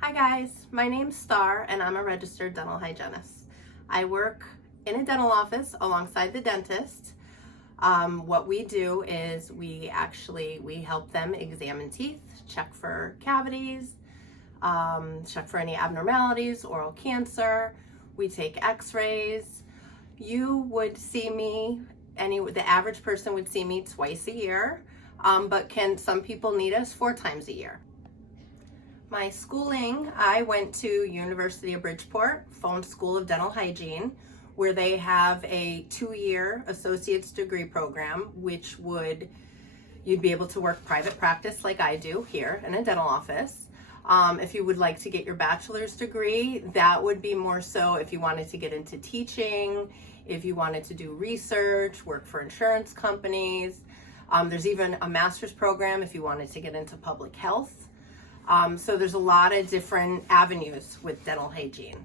Hi guys, my name's Starr and I'm a registered dental hygienist. I work in a dental office alongside the dentist. What we do is we help them examine teeth, check for cavities, check for any abnormalities, oral cancer. We take x-rays. You would see me, the average person would see me twice a year, but some people need us 4 times a year. My schooling, I went to University of Bridgeport, Phone School of Dental Hygiene, where they have a 2-year associate's degree program, you'd be able to work private practice like I do here in a dental office. If you would like to get your bachelor's degree, that would be more so if you wanted to get into teaching, if you wanted to do research, work for insurance companies. There's even a master's program if you wanted to get into public health. So there's a lot of different avenues with dental hygiene.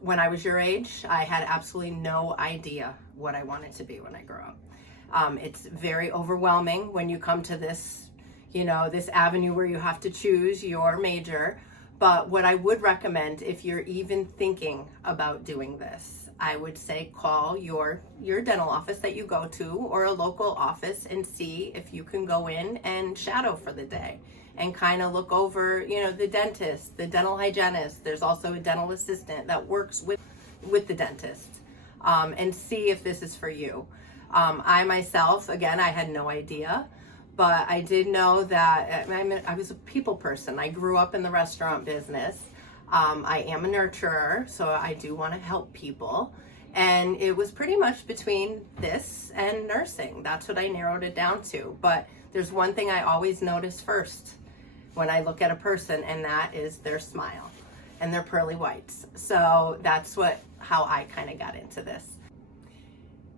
When I was your age, I had absolutely no idea what I wanted to be when I grew up. It's very overwhelming when you come to this avenue where you have to choose your major. But what I would recommend, if you're even thinking about doing this, I would say call your dental office that you go to or a local office and see if you can go in and shadow for the day and kind of look over, the dentist, the dental hygienist. There's also a dental assistant that works with the dentist, and see if this is for you. I myself, again, I had no idea, but I did know that I was a people person. I grew up in the restaurant business. I am a nurturer, so I do want to help people. And it was pretty much between this and nursing. That's what I narrowed it down to. But there's one thing I always notice first when I look at a person, and that is their smile and their pearly whites. So that's how I kind of got into this.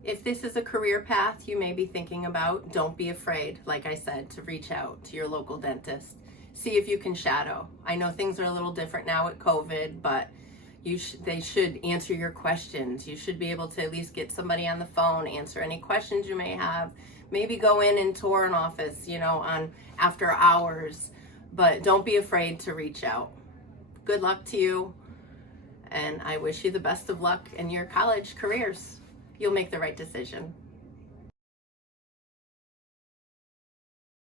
If this is a career path you may be thinking about, don't be afraid, like I said, to reach out to your local dentist. See if you can shadow. I know things are a little different now with COVID, but they should answer your questions. You should be able to at least get somebody on the phone, answer any questions you may have. Maybe go in and tour an office, on after hours. But don't be afraid to reach out. Good luck to you, and I wish you the best of luck in your college careers. You'll make the right decision.